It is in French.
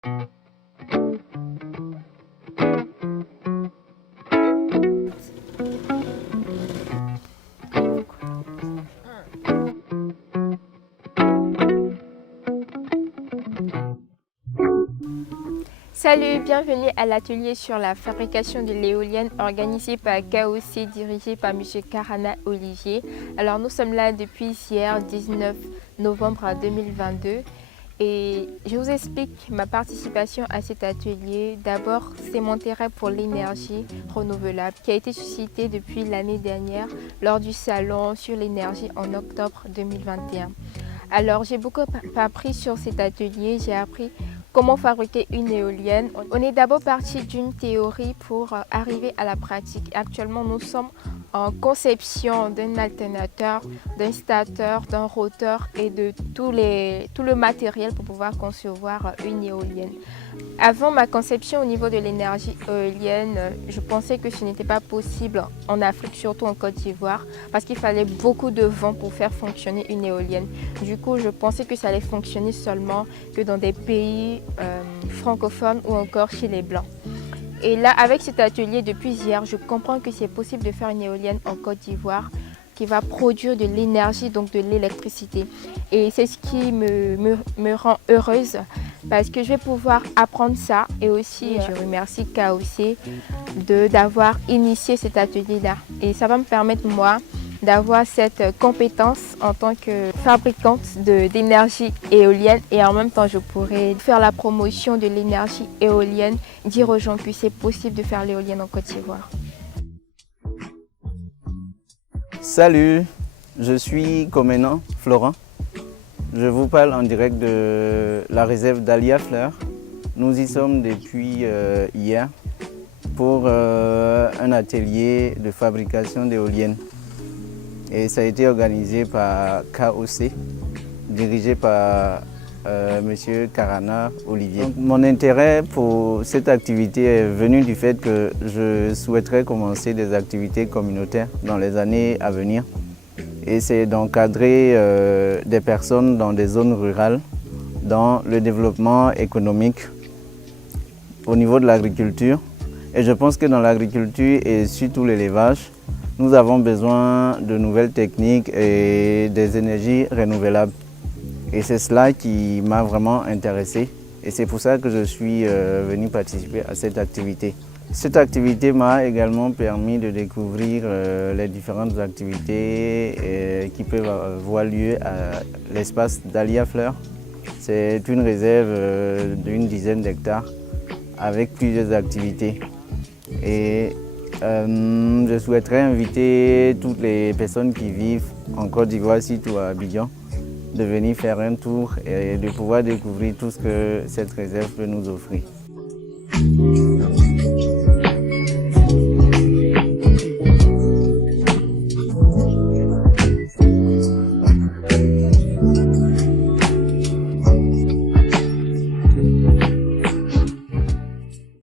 Salut, bienvenue à l'atelier sur la fabrication de l'éolienne organisé par KOC, dirigé par M. Karana Olivier. Alors nous sommes là depuis hier, 19 novembre 2022. Et je vous explique ma participation à cet atelier. D'abord, c'est mon intérêt pour l'énergie renouvelable qui a été suscité depuis l'année dernière lors du salon sur l'énergie en octobre 2021. Alors, j'ai beaucoup appris sur cet atelier. J'ai appris comment fabriquer une éolienne. On est d'abord parti d'une théorie pour arriver à la pratique. Actuellement, nous sommes en conception d'un alternateur, d'un stateur, d'un rotor et de tout le matériel pour pouvoir concevoir une éolienne. Avant ma conception au niveau de l'énergie éolienne, je pensais que ce n'était pas possible en Afrique, surtout en Côte d'Ivoire, parce qu'il fallait beaucoup de vent pour faire fonctionner une éolienne. Du coup, je pensais que ça allait fonctionner seulement que dans des pays francophones ou encore chez les Blancs. Et là, avec cet atelier, depuis hier, je comprends que c'est possible de faire une éolienne en Côte d'Ivoire qui va produire de l'énergie, donc de l'électricité. Et c'est ce qui me rend heureuse parce que je vais pouvoir apprendre ça. Et aussi, je remercie KOC d'avoir initié cet atelier-là. Et ça va me permettre, moi, d'avoir cette compétence en tant que fabricante d'énergie éolienne et en même temps je pourrais faire la promotion de l'énergie éolienne, dire aux gens que c'est possible de faire l'éolienne en Côte d'Ivoire. Salut, je suis Comenan Florent. Je vous parle en direct de la réserve d'Alia Fleur. Nous y sommes depuis hier pour un atelier de fabrication d'éoliennes. Et ça a été organisé par KOC, dirigé par M. Karana Olivier. Donc, mon intérêt pour cette activité est venu du fait que je souhaiterais commencer des activités communautaires dans les années à venir. Et c'est d'encadrer des personnes dans des zones rurales, dans le développement économique, au niveau de l'agriculture. Et je pense que dans l'agriculture et surtout l'élevage, nous avons besoin de nouvelles techniques et des énergies renouvelables. Et c'est cela qui m'a vraiment intéressé. Et c'est pour ça que je suis venu participer à cette activité. Cette activité m'a également permis de découvrir les différentes activités qui peuvent avoir lieu à l'espace d'Alia Fleur. C'est une réserve d'une dizaine d'hectares avec plusieurs activités. Et je souhaiterais inviter toutes les personnes qui vivent en Côte d'Ivoire, surtout à Abidjan, de venir faire un tour et de pouvoir découvrir tout ce que cette réserve peut nous offrir.